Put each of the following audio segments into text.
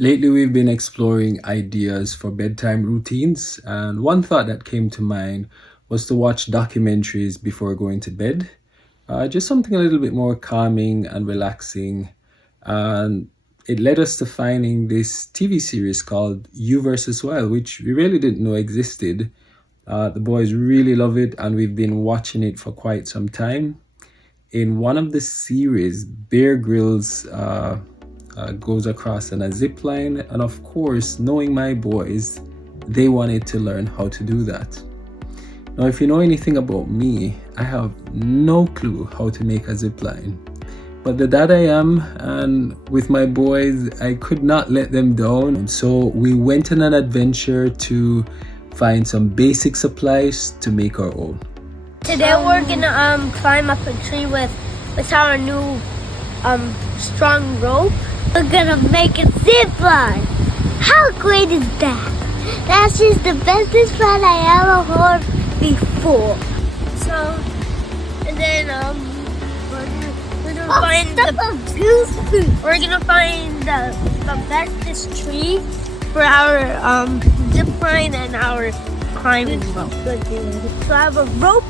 Lately, we've been exploring ideas for bedtime routines, and one thought that came to mind was to watch documentaries before going to bed. Just something a little bit more calming and relaxing. And it led us to finding this TV series called You versus Wild, which we really didn't know existed. The boys really love it, and we've been watching it for quite some time. In one of the series, Bear Grylls goes across on a zip line, and of course, knowing my boys, they wanted to learn how to do that. Now, if you know anything about me, I have no clue how to make a zip line. But the dad I am, and with my boys, I could not let them down. So we went on an adventure to find some basic supplies to make our own. Today we're gonna climb up a tree with our new strong rope. We're gonna make a zip line. How great is that? That's just the bestest fun I ever heard before. So, and then we're gonna find the bestest tree for our zip line and our climbing rope. So I have a rope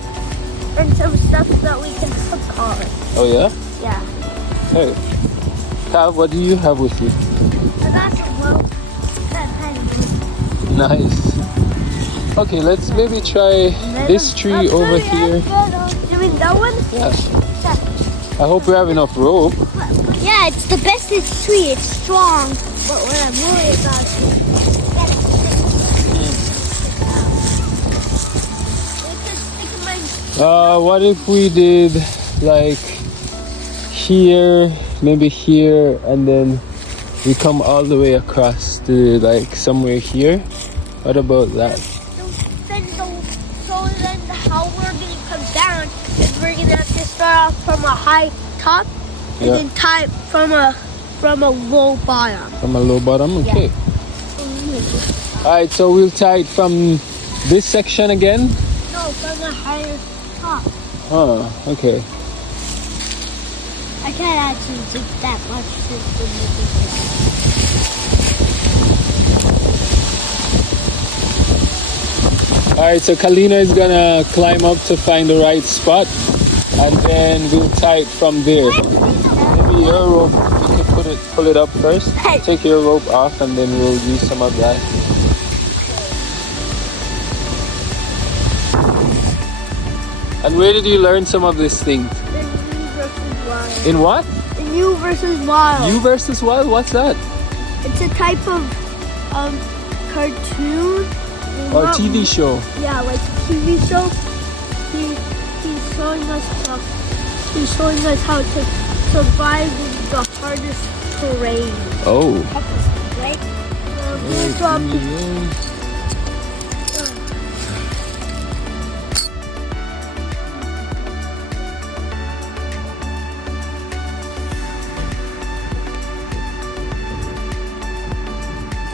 and some stuff that we can hook on. Oh yeah? Yeah. Hey, Cal, what do you have with you? I got some rope. Nice. Okay, let's maybe try this tree over here. You mean that one? Yeah. I hope we have enough rope. Yeah, it's the bestest tree. It's strong. But what I'm worried about is what if we did like here, maybe here, and then we come all the way across to like somewhere here? What about that? Then how we're gonna come down is we're gonna have to start off from a high top and then tie it from a low bottom. From a low bottom? Okay. Alright, so we'll tie it from this section again? No, from a higher top. Oh, okay. I can't actually do that much. Alright, so Kalina is gonna climb up to find the right spot, and then we'll tie it from there. Maybe your rope, you can pull it up first. Take your rope off, and then we'll use some of that. And where did you learn some of these things? In You versus Wild. In what? In You versus Wild. You versus Wild? What's that? It's a type of cartoon. Or TV show? Yeah, like TV show. He's showing us how to survive in the hardest terrain. Oh. Right?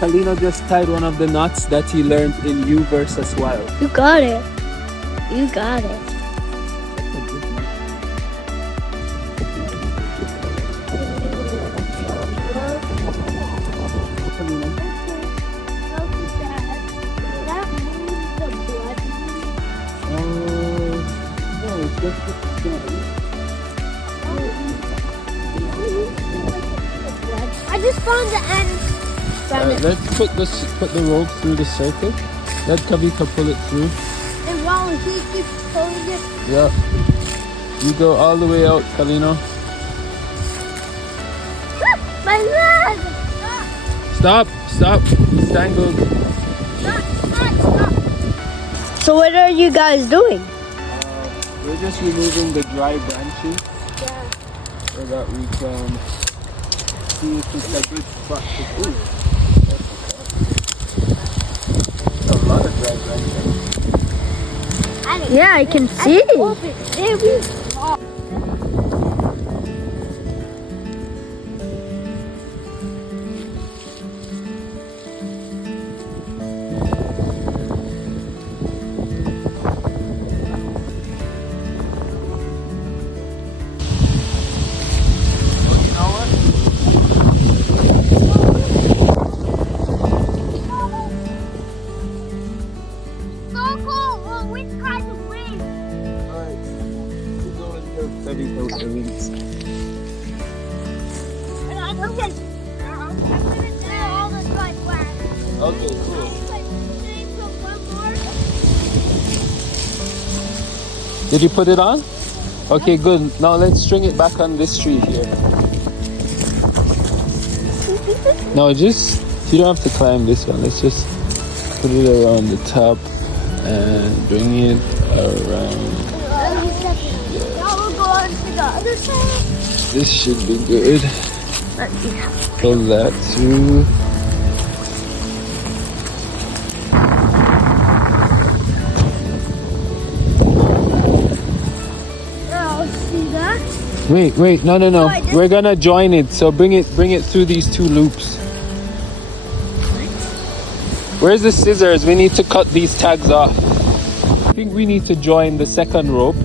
Kalina just tied one of the knots that he learned in You versus Wild. You got it. You got it. I just found the end. Let's put the rope through the circle. Let Kavika pull it through. And while he keeps pulling it, Yeah. You go all the way out, Kalina. my leg! Stop! It's tangled. Stop. So what are you guys doing? We're just removing the dry branches Yeah. so that we can see if it's a good spot to put. A lot of dry branches. Yeah, I can see. There we go. Well, you know what? Okay, cool. Did you put it on? Okay, good. Now let's string it back on this tree here. No, just, you don't have to climb this one. Let's just put it around the top and bring it around. Now we'll go on to the other side. This should be good. Pull that through. Now, see that? Wait, no. We're gonna join it. So bring it through these two loops. Where's the scissors? We need to cut these tags off. I think we need to join the second rope.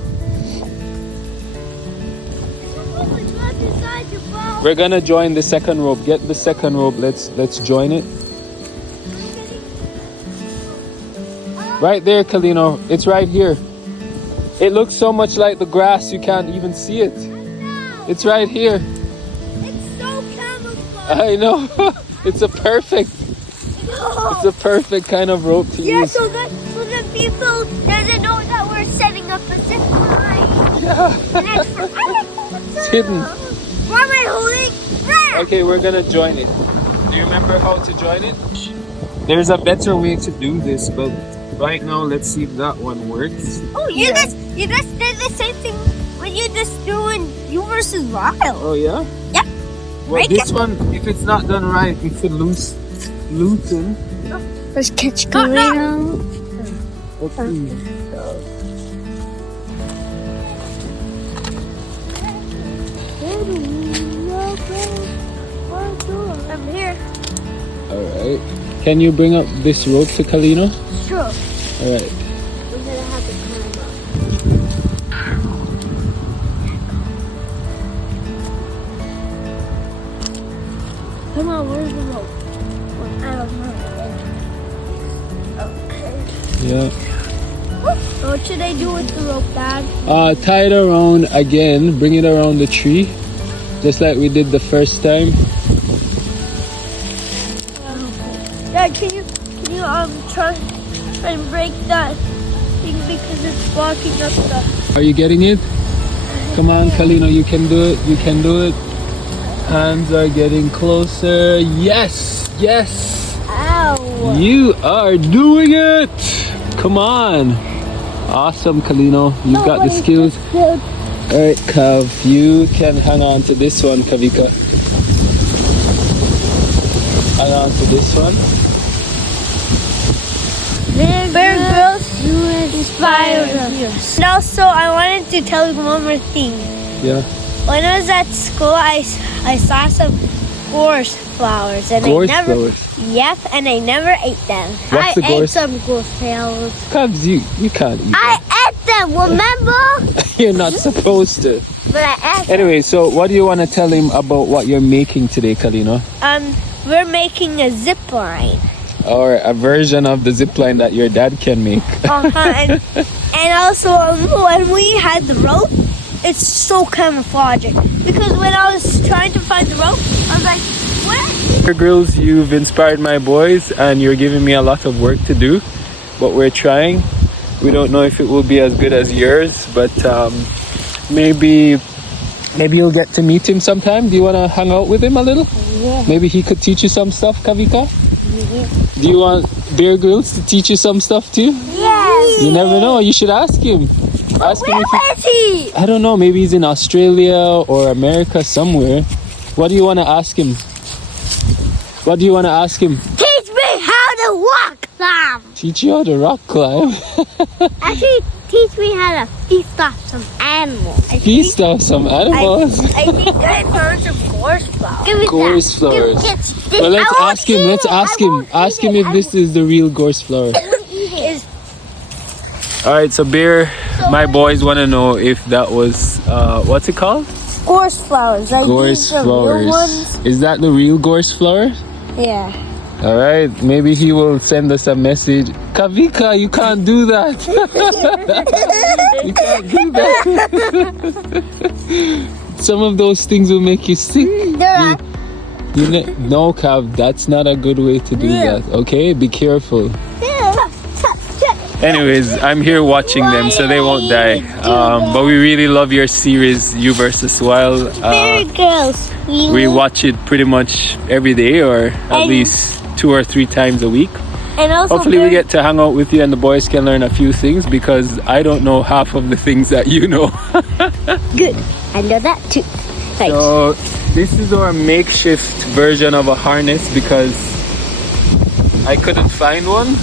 We're gonna join the second rope. Get the second rope. Let's join it. Right there, Kalino. It's right here. It looks so much like the grass you can't even see it. It's right here. It's so camouflaged. I know. It's a perfect kind of rope to Yeah, use. so that people doesn't know that we're setting up a zip line. Yeah. It's hidden. Why am I holding that? Okay, we're gonna join it. Do you remember how to join it? There's a better way to do this, but right now let's see if that one works. Oh, you just did the same thing when you just doing you versus Wild. Oh yeah? Yep. Well, Right, this one, if it's not done right, it should loosen. Let's catch No. Kalino. Let's see. I'm here. Alright. Can you bring up this rope to Kalino? Sure. Alright. We're gonna have to climb up. Come on, where's the rope? Well, I don't know. Okay. Yeah. What should I do with the rope, Dad? Tie it around again. Bring it around the tree. Just like we did the first time. Dad, can you try and break that thing because it's blocking up the. Are you getting it? Come on, Kalino, you can do it. You can do it. Hands are getting closer. Yes, yes. Ow! You are doing it. Come on. Awesome, Kalino. You've got the skills. Alright, Kav, you can hang on to this one, Kavika. Hang on to this one. Bear Grylls, you inspired us. And also, I wanted to tell you one more thing. Yeah. When I was at school, I saw some gorse flowers, and Gorse I never. flowers. Yep, and I never ate them. What's the I ate gorse? some gorse flowers. Cubs, you can't eat I ate them, remember? them. You're not supposed to. But I ate them. Anyway, so what do you want to tell him about what you're making today, Kalino? We're making a zip line. Or a version of the zip line that your dad can make. And also, when we had the rope, it's so camouflaging. Because when I was trying to find the rope, I was like, where? Bear Grylls, you've inspired my boys and you're giving me a lot of work to do, but we're trying. We don't know if it will be as good as yours, but maybe you'll get to meet him sometime. Do you want to hang out with him a little? Yeah. Maybe he could teach you some stuff, Kavika? Do you want Bear Grylls to teach you some stuff too? Yes. You never know. You should ask him. Ask him Where is he? I don't know. Maybe he's in Australia or America somewhere. What do you want to ask him? What do you want to ask him? Teach me how to rock climb. Teach you how to rock climb? Actually, teach me how to feast off some animals. Feast off some animals. I think I found some gorse flowers. Give me Gorse that. flowers. This, Well, let's I won't ask him. eat Let's it. ask I him. won't Ask eat him it. if I this is the real gorse flower. Is All right, so Bear, my boys want to know if that was what's it called? gorse flowers. Like Gorse these are real flowers. ones. Is that the real gorse flower? Yeah. All right, maybe he will send us a message. Kavika, you can't do that. You can't do that. Some of those things will make you sick. They're No, Cav, that's not a good way to do that. Okay, be careful. Anyways, I'm here watching them so they won't die. But we really love your series, You versus Wild. Bear Grylls. We watch it pretty much every day, or at least 2 or 3 times a week. And also Hopefully we get to hang out with you and the boys can learn a few things, because I don't know half of the things that you know. Good. I know that too. Thanks. So this is our makeshift version of a harness because I couldn't find one.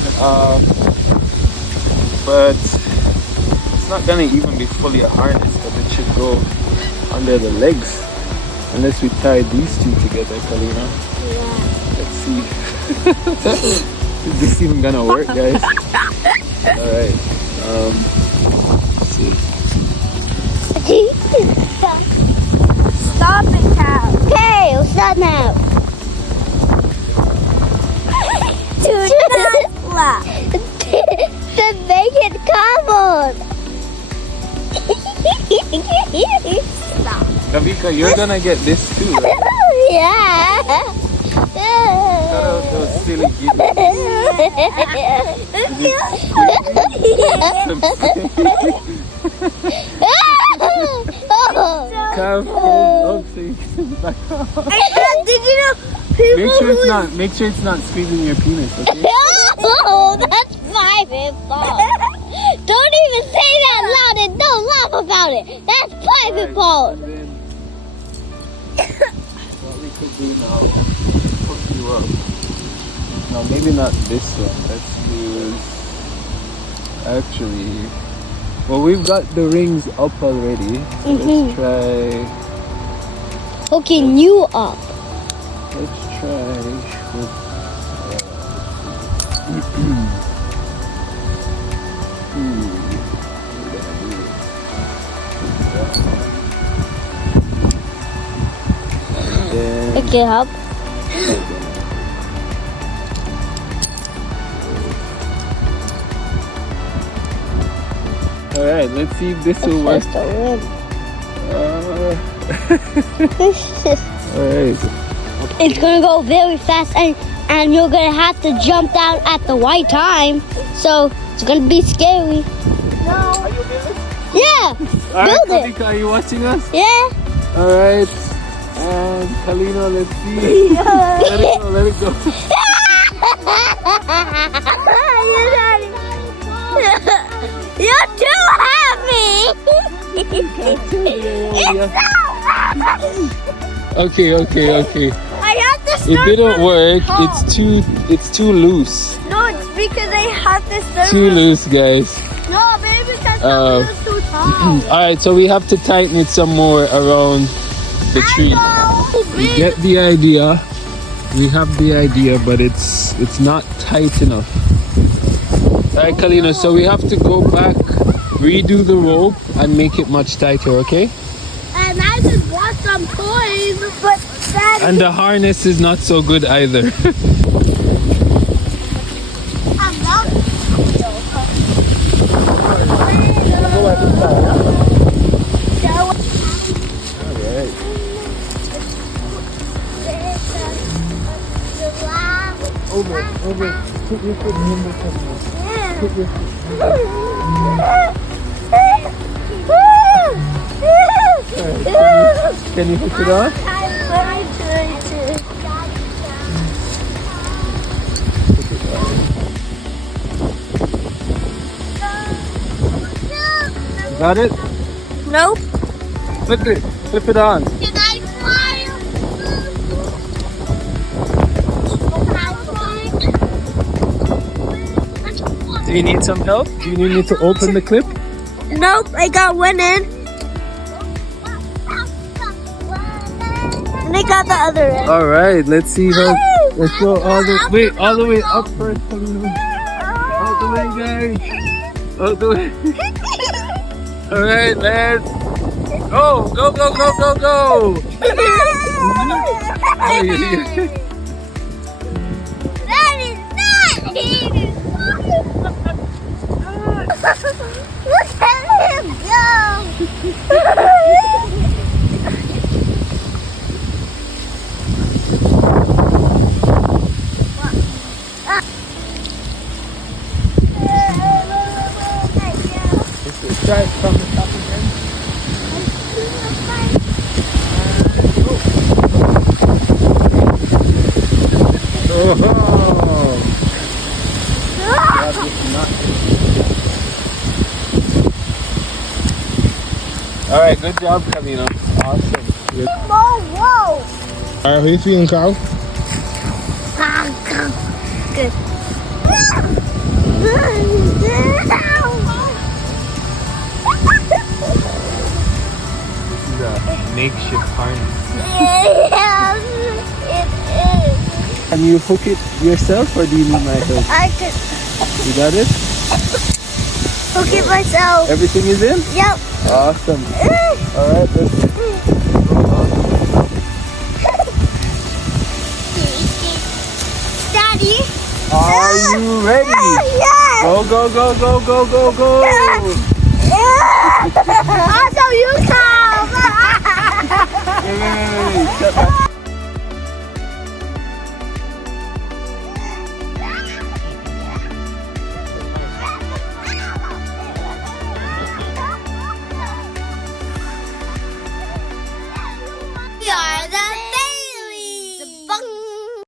But it's not gonna even be fully a harness, because it should go under the legs. Unless we tie these two together, Kalina. Yeah. Let's see. Is this even gonna work, guys? Alright. Let's see. Stop it, Cal. Okay, we'll start now. Do not laugh. Then make it cardboard. Stop. Kavika, you're gonna get this too, right? Yeah. Cut out those silly Cav, hold up so you can back off. Did you know people Make sure it's not squeezing your penis, okay? Oh, that's my fault. Don't even say that loud and don't laugh about it. That's private fault. And then, what we could do now, hook you up. No, maybe not this one. Let's use. Actually, well, we've got the rings up already. So let's try. Hooking you up. Let's try with. It can help. Alright, let's see if this will work. Alright. It's gonna go very fast, and you're gonna have to jump down at the right time. So it's gonna be scary. Are you building? Yeah, Alright, build it. Kavika, are you watching us? Yeah. Alright. And Kalina, let's see. Let it go, let it go. You're too happy. Okay. I have to It start didn't from work. the top. It's too loose. No, it's because I have to start Too loose, guys. No, maybe because it's too tall. Alright, so we have to tighten it some more around the tree. We get the idea. We have the idea, but it's not tight enough. Alright, Kalina, so we have to go back, redo the rope, and make it much tighter, okay? And I just bought some toys, but that And the harness is not so good either. I'm not. Over. Put your foot in the Put your foot. Can you put it on? Got it? Nope. Flip it. Flip it on. Can I fly? Do you need some help? Do you need me to open the clip? Nope, I got one in. And I got the other in. All right, let's see how. Let's go all the way up first. All the way, guys. All the way. All right, let's go. Go. That is not needed. Look at him go. Oh! Grab this nut. All right, good job, Camino. Awesome. Good. Whoa! Alright, how you feeling, Carl? Good. This is a makeshift harness. Yes, it is. Can you hook it yourself or do you need my help? I can You got it? hook it myself. Everything is in? Yep. Awesome. Alright, let's Daddy. Are you ready? Yes. Go, go, go, go, go, go, go!